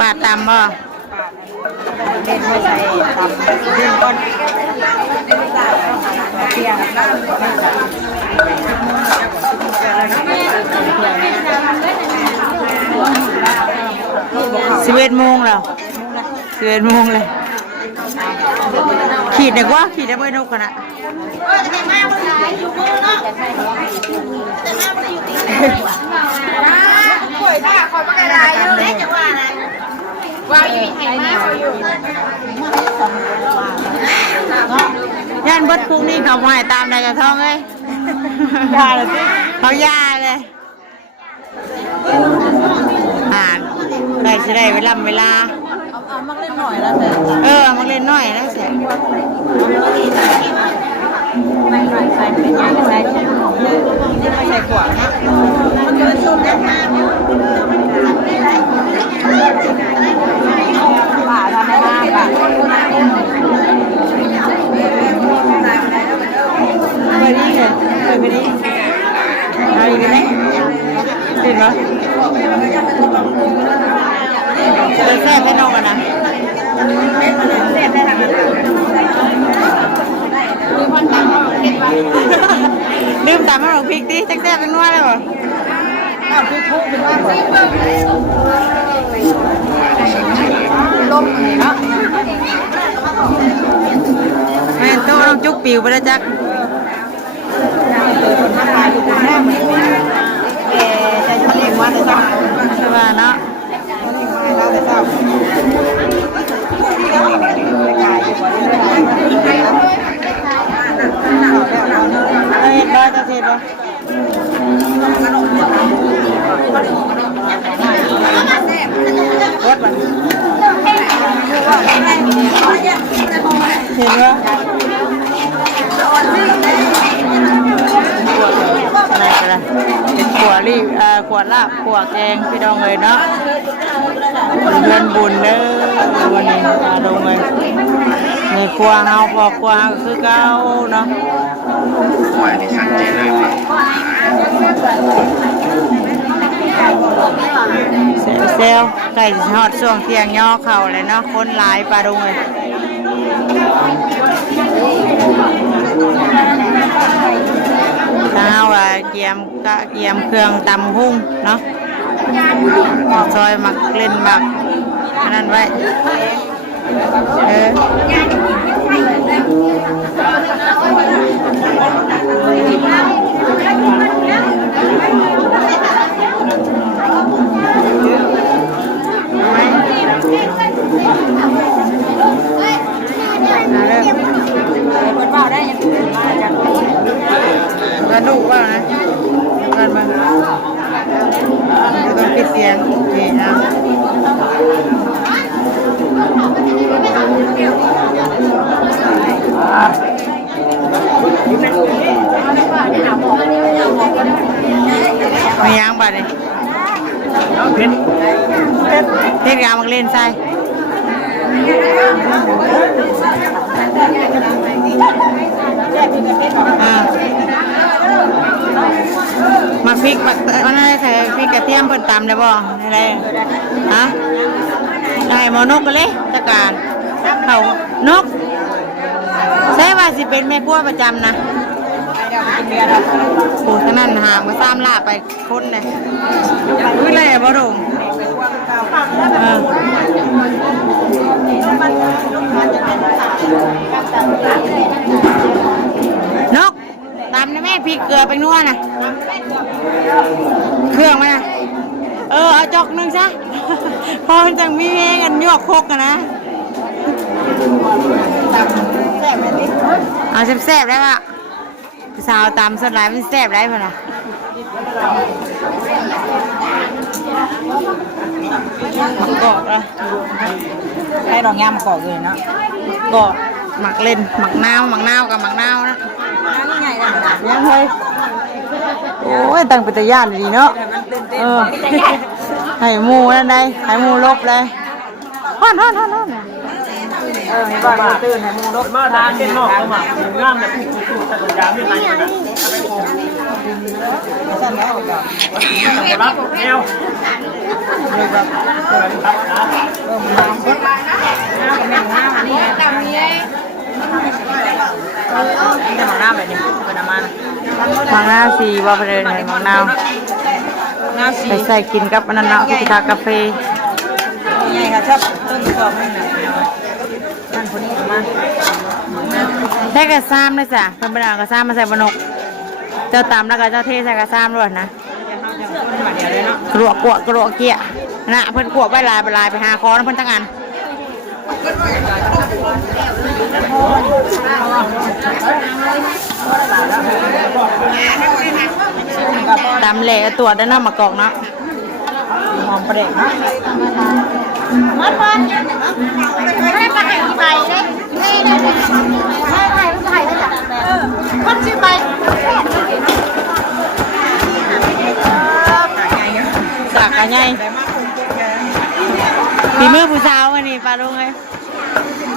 ปาดตำบ่เล่นไม่ใช่ตำเล่นก้อนเที่ยง11 โมงแล้ว11 โมงเลยขีดได้กว่าขีดได้เบอร์นกกันนะแต่มาบ่ได้อยู่มือเนาะแต่มาบ่ได้อยู่ตีข่อยถ้าข่อยบ่ได้อยู่เด้จังว่านะว่าอยู่ไห้มาข่อยอยู่ย่านบดพวกนี้เขาไม่ตามในกระท้องเลยยาเลยเขายาเลยได้จะได้เวลาเอามาเล่นหน่อยแล้วแต่มาเล่นหน่อยนะเสร็จไม่ใส่เป็นยังไงนี่ไม่ใส่ขวดนะมันเกินสุดแล้วนะป่าทำได้มากป่าไปนี่ไงไปนี่ไปกันไหมเห็นไหมจะแซ่บให้น้องกันนะลืมตามมาหลงพริกดิแซ่บเป็นนัวเลยเหรอพริกทุกเป็นว่าต้มเนาะแม่โตน้องจุกปิวไปแล้วจักจะทะเลว่าแต่เช้าใช่ป่ะเนาะแต่เช้าเห็นบ้าจะเสร็จป่ะรถมันเห็นป่ะอะไรกันล่ะเป็นขวดรีขวดลาบขวดแกงพี่น้องเลยเนาะเงินบุญเด้อวันนี้ลงเลยในครัวเฮาพอครัวก็คือเก่าเนาะเซลไก่ทอดช่วงเที่ยงย่อเข่าเลยเนาะคนหลายปลาดงเลยข้าวเกียมเครื่องตำหุ้งเนาะซอยหมักเล่นหมักนั่นไว้กระดูกว่านะกันมาต้องปิดเสียงนี่นะไม่ยังบัดเลยเพชรกามักเล่นใส่มาพริกมันอะไรใส่พริกกระเทียมเพิ่นตำได้บ่อะไรฮะได้หมอนกกันเลยจัดการเขานกใช่ว่าสิเป็นแม่ครัวประจำนะโอ้ท่านั้นหามก็ซ้ำลาไปคนเลยอุ้ยอะไรบ่ดงนกตำนะแม่พริกเกลือไปนัวนะเครื่องมันนะเอาจอกนึงซะพอมันจังมีแม่กันยวกโคกกันนะเอาแซ่บๆได้ปะสาวตำส่วนหลายมันแซ่บได้ปะล่ะเกาะละให้ลองย่ำกอกเลยเนาะเกาะหมักเล่นหมักนาวกับหมักนาวนะยังเฮ้ยโอ้ยตั้งเป็นตะย่านดีเนาะให้หมูนั่นได้ให้หมูลบเลยฮ้อน ให้บ้านตื่นให้มูรถ มาทางเส้นนอกเข้ามาง่ามแบบสูตรแต่ยามไม่ไรกันนะไปโผล่แต่รับแนวเลยแบบครับนะจะมังนาวแบบนี้เป็นน้ำมันมังนาวสีว่าไปเลยมังนาวไปใส่กินกับอันนั้นเนาะกินกาแฟใหญ่ค่ะชอบต้นสอบนี่นะนั่นคนนี้มาได้กระซ้ำเลยจ้ะธรรมดากระซ้ำมาใส่บนกเจ้าตำแล้วก็เจ้าเทใส่กระซ้ำด้วยนะกลัวกลัวเกี้ยนะเพิ่นกลัวไปลายไปหาคอนะเพิ่นตั้งอันตำเหล่ตัวด้านนอกมากอกเนาะหอมประเด็กเนาะมันให้ไปกี่ใบเลยให้ได้จ้ะคนชื่อใบสากกันใหญ่ปีมือผู้สาวอันนี้ปลาลุงเลย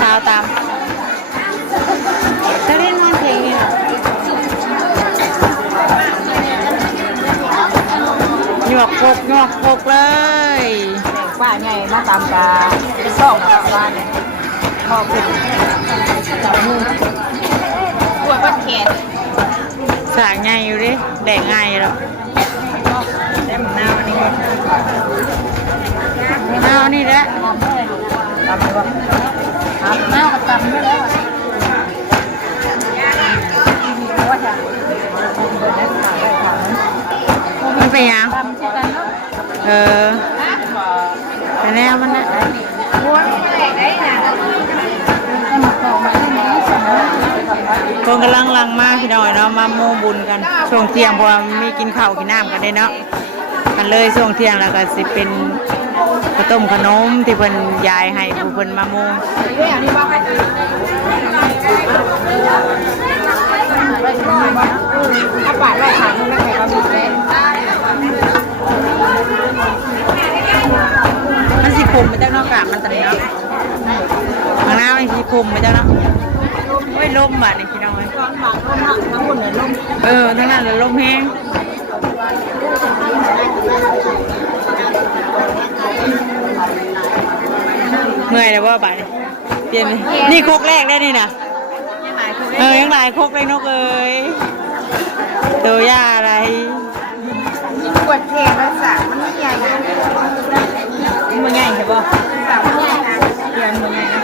สาวตามจะเล่นมันเพลงหยวกพกเลยว่าไงมาตามกาเป็นซ่องกับบ้านพอขึ้นจับมือปวดบ้านแขนสากไงอยู่ดิแดงไงแล้วได้หมดหน้าวันนี้หน้าวันนี้แหละตำเลยหน้ากับตำด้วยแล้วมันเป็นยังเป็นแนวมันนะคนกำลังลังมากพี่น้อยเนาะมาโมบุญกันช่วงเที่ยงพอมีกินข้าวกินน้ำกันได้เนาะกันเลยช่วงเที่ยงแล้วก็สิเป็นข้าวต้มขนมที่เพิ่นยายให้ผู้เพิ่นมาโมถ้าปาดไล่ถามมึงไม่ใครก็มีเลยมันสีคุมไปเจ้านอกกาบมันตอนนี้เนาะข้างหน้ามันสีคุมไปเจ้าเนาะโอ้ยลมอ่ะนี่พี่น้อยทั้งนั้นเลยลมแห้งเมื่อยแล้วว่าบ่ายเปลี่ยนนี่โคกแรกได้นี่นะยังหลายโคกเลยนกเอ้ยตัวยาอะไรปวดแขนมันสากมันไม่ใหญ่มันใหญ่ใช่ปะเปลี่ยนมันใหญ่นะ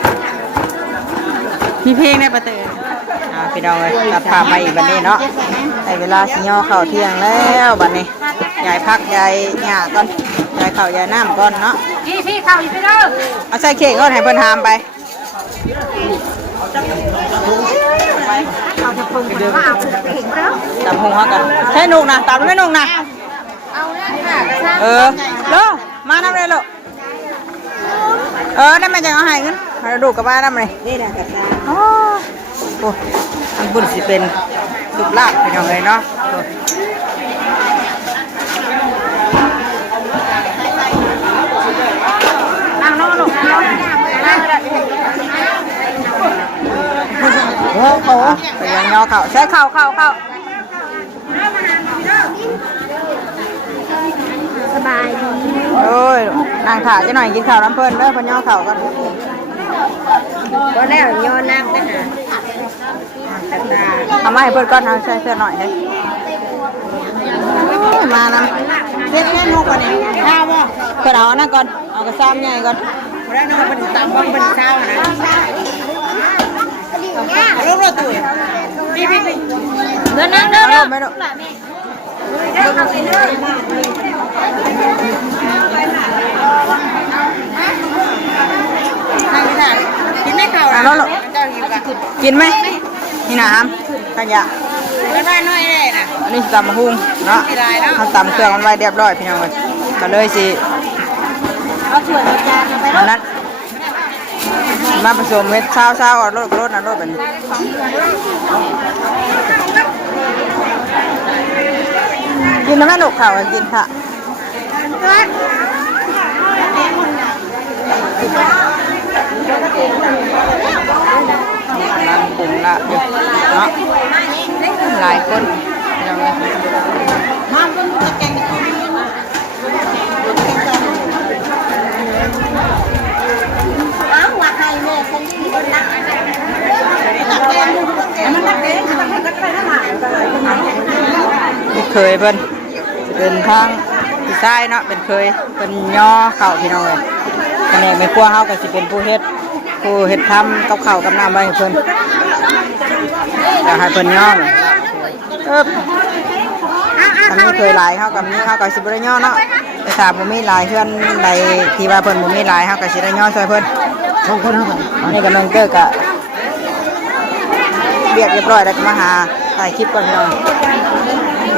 มีเพลงในประเตยพี่น้องเลยตัดผ่าไปอีกวันนี้เนาะในเวลาสิย่อเข่าเที่ยงแล้ววันนี้ยายพักยายหญ้าก่อนยายเข่ายายน้ำก่อนเนาะพี่เข่าอีกไปเด้อเอาใส่เข่งก่อนให้เพิ่นทำไปตำหงเขากันให้นุ่งนะตำไม่นุ่งนะลูกมาน้ำเลยลูกได้มาจากเอาให้เงินมาดูกับบ้านน้ำเลยนี่แหละกับตาโอ้อันบุญสิเป็นสุกลาบเป็นยังไงเนาะนั่งน้องลูกนั่งโอ้โหไปยังยอเข่าใช้เข่าสบายดีโอ้ยนางขาจะหน่อยกินข้าวน้ำเพลินเด้อพย่อเข่ากันก็แล้วย่อน้ำได้หาทำไมเพิ่นก้อนเอาใส่เสื้อหน่อยเลยมานะเล่นนกก่อนนี่ข้าวบ่เพิ่นเอานั่นก่อนเอากระซ้ำใหญ่ก่อนได้น้องเป็นตามบ้องเป็นเช้านะลูกเราตุ๋ยพี่เดินนั่งเดินไม่รู้กินไม่เข่าแล้วกินไหมนี่น้ำขยะไม่ได้น้อยเลยนะอันนี้ตำหุ้งเนาะเขาตำเครื่องมันไว้เรียบร้อยพี่น้องก็เลยสิอันนั้นมาผสมเม็ดเช้าๆเอารถนะรถแบบนี้กินน้ำแม่หนุกข่าวกินค่ะ นั่งปรุงละอยู่เนาะหลายคนยังไง เคยเพิ่นเป็นทางพี่ชายเนาะเป็นเคยเป็นย่อเข่าพี่น้องเลยคะแนนไม่ครัวเฮาก็สิเป็นผู้เฮ็ดทำกับข้าวกับน้ำไว้ให้เพิ่นอยากให้เพิ่นย่อเลยอันนี้เคยหลายเฮากับนี้เฮาก็สิบ่ได้ย่อเนาะแต่ถ้าบ่มีหลายเพื่อนใดที่ว่าเพิ่นบ่มีหลายเฮาก็สิได้ย่อช่วยเพิ่น2 คนเฮาอันนี้ก็น้องเตอร์ก็เรียบร้อยแล้วก็มาหาถ่ายคลิปก่อนพี่น้อง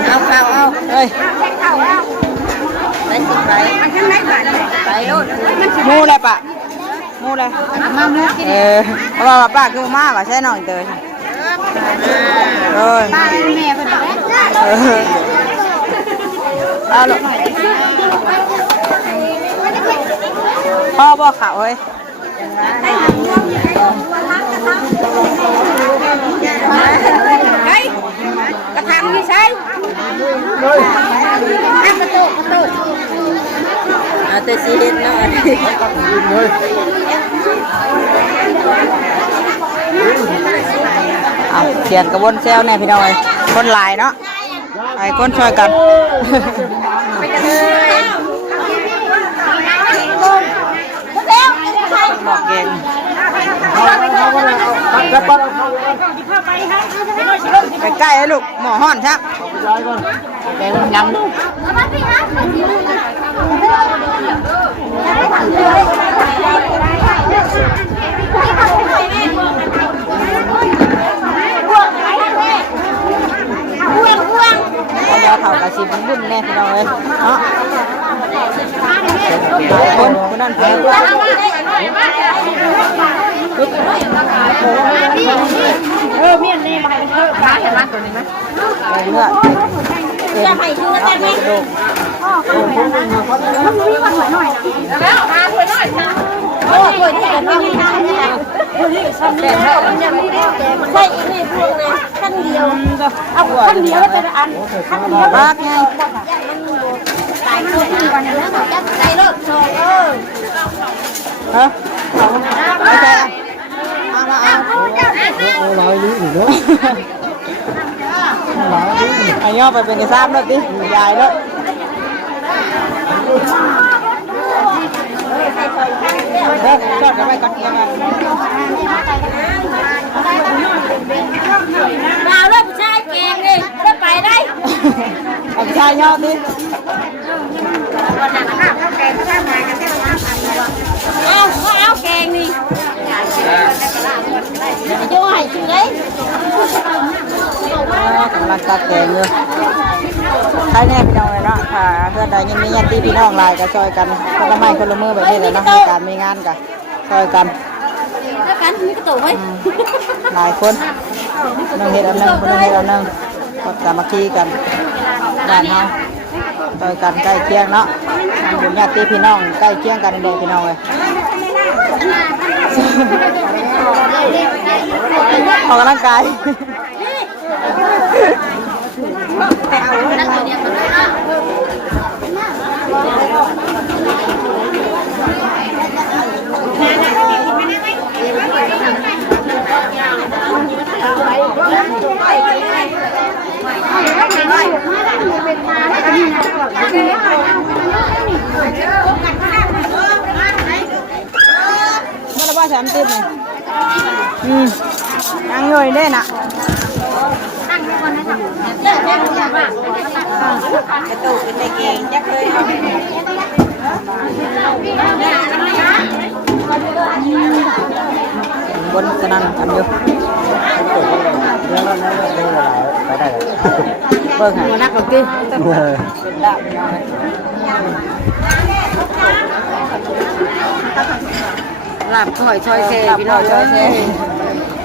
เอาเฮ้ยไปสิไปโลดมูเลยปะมูเลยมามูเพราะว่าป้าคือมาว่าใช่น้องเตยป้าแม่เป็นเอาลูกพ่อบอกเขาเฮ้ยกระถางที่ใช่ประตูเอาแต่สีเห็ดเนาะเอาเสียงกระวนแซวแน่พี่น้อยคนหลายเนาะไอ้คนช่วยกันบอกเก่งใกล้ๆให้ลูกหมอห้อนครับแกงยำแล้วเขากระชิบบุ่นแน่พี่น้องเลยเนาะคนนั้นเพิ่มเมียนนี่มาให้เป็นเพิ่มมาแต่มาตัวนี้ไหมเนื้อจะให้ชื่อได้ไหมมีคนหน่อยนะแล้วมาคุยหน่อยนะโอ้ยที่เป็นว่ามีทางนี่ซ้ำแล้วใช่อีนี่พวกนี้ขั้นเดียวเอาขั้นเดียวแล้วเป็นอันขั้นเดียวมากไงหลายคนที่วันนี้นะจัดใจเลิกโชว์ฮะไม่ใช่เอาละเอาลอยลิ้นอยู่เนาะไอ้ย่อไปเป็นกระซ้ำแล้วดิยายแล้วชอบกันไปกันยังไงเอาเริ่มชายเก่งดิเริ่มไปได้เอาชายย่อดิเอาแกงนี่จะไหวจริงเลยกำลังตัดแกงเลยใช่แน่พี่น้องเลยเนาะค่ะเพื่อนใดยังมีญาติพี่น้องหลายก็ช่วยกันคนละไม้คนละมือแบบนี้เลยนะมีการมีงานกันช่วยกันมีกระตุกไหมหลายคนนึงเฮ็ดอันนึงคนนึงเฮ็ดอันนึงก็สามัคคีกันบ้านเฮาช่วยกันใกล้เคียงเนาะบุญญาติพี่น้องใกล้เคียงกันเด็กพี่น้องเลยออกกำลังกายมาแล้วว่าฉันติดเลยนั่งย่อยได้น่ะนั่งให้คนนะครับเลิกแค่ทุกอย่างว่ากระตุกเป็นตะเกียงจักเลยบนสนั่นทำอยู่ไปได้เบิ่งหัวนักหรอกดิเป็นดาบลาบถอยซอยเซ่พี่น้องซอยเซ่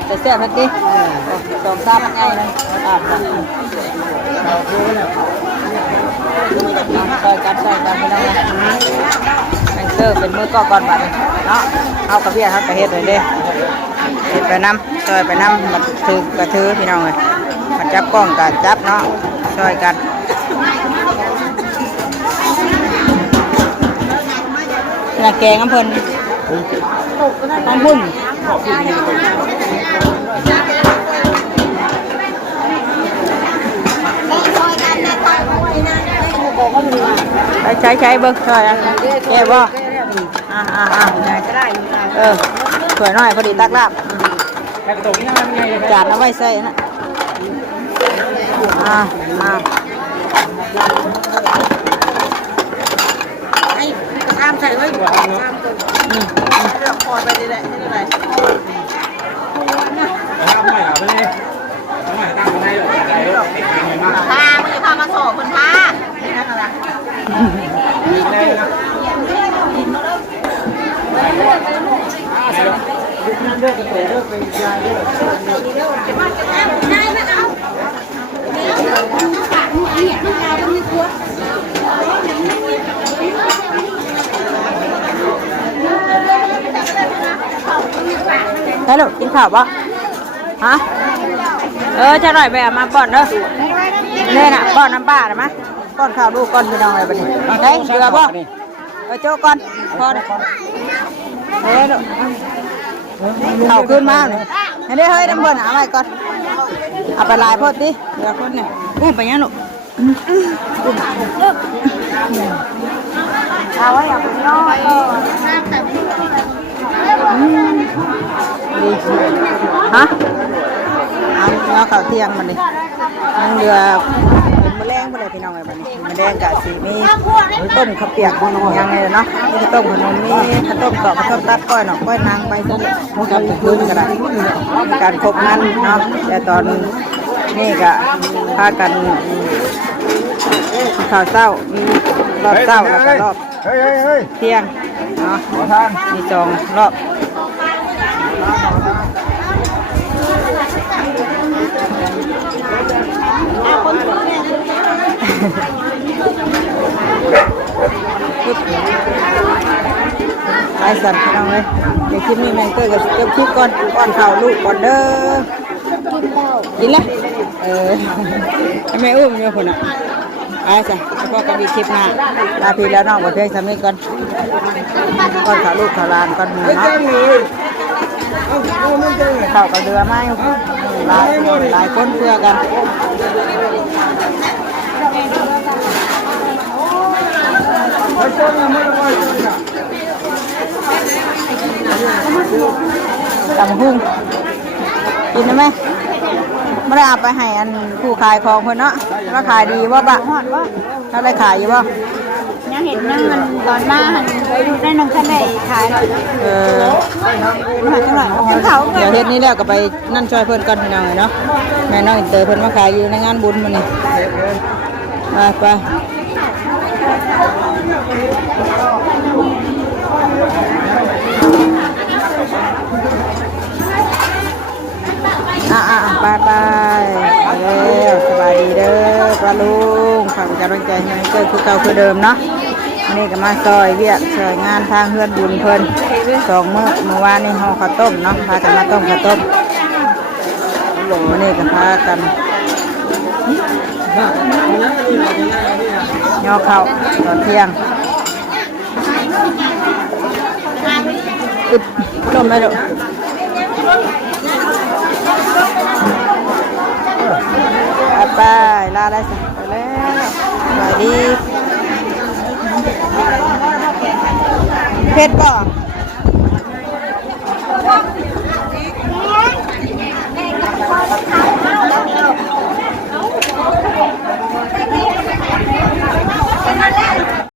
แต่เสียพัดดิสองซ้ำง่ายเลยซอยกันพี่น้องนะแบ่งเ อเป็นมือก่อนบัดเนาะเอากระเบี้ยครับกระเฮ็ดเลยเด้เฮ็ดไปน้ำซอยไปน้ำมันถือกระถือพี่น้องเลยมันจับกล้องกับจับเนาะซอยกันน่ะแกงน้ำเพิ่นน้ำพุ่นใช้เบิกซอยอ่ะแกบ่สวยหน่อยพอดีตักลาบจานเอาไว้ใส่นะมาไอ้ข้ามใส่ไว้เลือกคอยไปดีเลยนี่อะไรพาไม่พามาสอบคนพานั่นอะไรฮัลโหลกินข้าวปะฮะจะหน่อยไปมาป้อนเด้อเนี่ยน่ะป้อนน้ำป้าได้ไหมป้อนข้าวลูกก้อนพี่น้องอะไรแบบนี้ได้เรือบ่โจ้ก่อนพอเลยเข่าขึ้นมาเลยให้ได้เฮ้ยน้ำเบิ่นเอาไว้ก่อนเอาไปลายพอดดิเรือคนเนี่ยไปยังลูกเอาไว้อย่างน้อยดีฮะเอาข้าวเที่ยงมันดิมันเรือเป็นมะแรงอะไรพี่น้องไอ้บ้านี้มะแรงกะสีมีต้มข้าวเปียกยังไงเนาะมีต้มขนมมีข้าวต้มกรอบข้าวต้มตัดก้อยหน่อก้อยนางไปทุกอย่างพื้นก็ได้การครบนั้นเนาะแต่ตอนนี่ก็พากันข้าวเศร้ามีรอบเศร้าแล้วก็รอบเที่ยงเนาะมีจองรอบไปสั่นพี่น้องเลยเดี๋ยวคลิปนี้แมงเตอร์กับเก็บคลิปก่อนข่าวลูกก่อนเด้อกินละแม่อุ้มเนี่ยคนอ่ะไปสั่นแล้วก็กันอีกคลิปหน้าลาพี่แล้วน้องประเภทสามีก่อนข่าวลูกข่าวลานก่อนเนาะข่าวกับเรือไม้หลายคนเพื่อกันตำหุ่งกินได้ไหมไม่ได้เอาไปให้อันผู้ขายของเพื่อนเนาะว่าขายดีว่าบะถ้าได้ขายอยู่บ่ยังเห็นนั่งมันตอนมาหันไปดูได้น้องท่านไหนขายมาจังหวัดเขาเดี๋ยวเฮ็ดนี้แล้วก็ไปนั่นช่วยเพื่อนกันพี่น้องเนาะแม่น้องอินเตอร์เพื่อนมาขายอยู่ในงานบุญมันนี่ไปไปแล้วสบายดีเด้อปลาลุงฝากกำลังใจให้เกิดคือเก่าคือเดิมเนาะวันนี้ก็มาซอยเวียกซอยงานทางเฮือนบุญเพิ่น2 มื้อเมื่อวานนี้ห่อข้าวต้มเนาะพากันมาต้มข้าวต้มวันนี้ก็พากันย่อข้าวตอนเที่ยงต้มไหมลูกไปลาได้สิไปแล้วสวัสดีเพชรป่ะ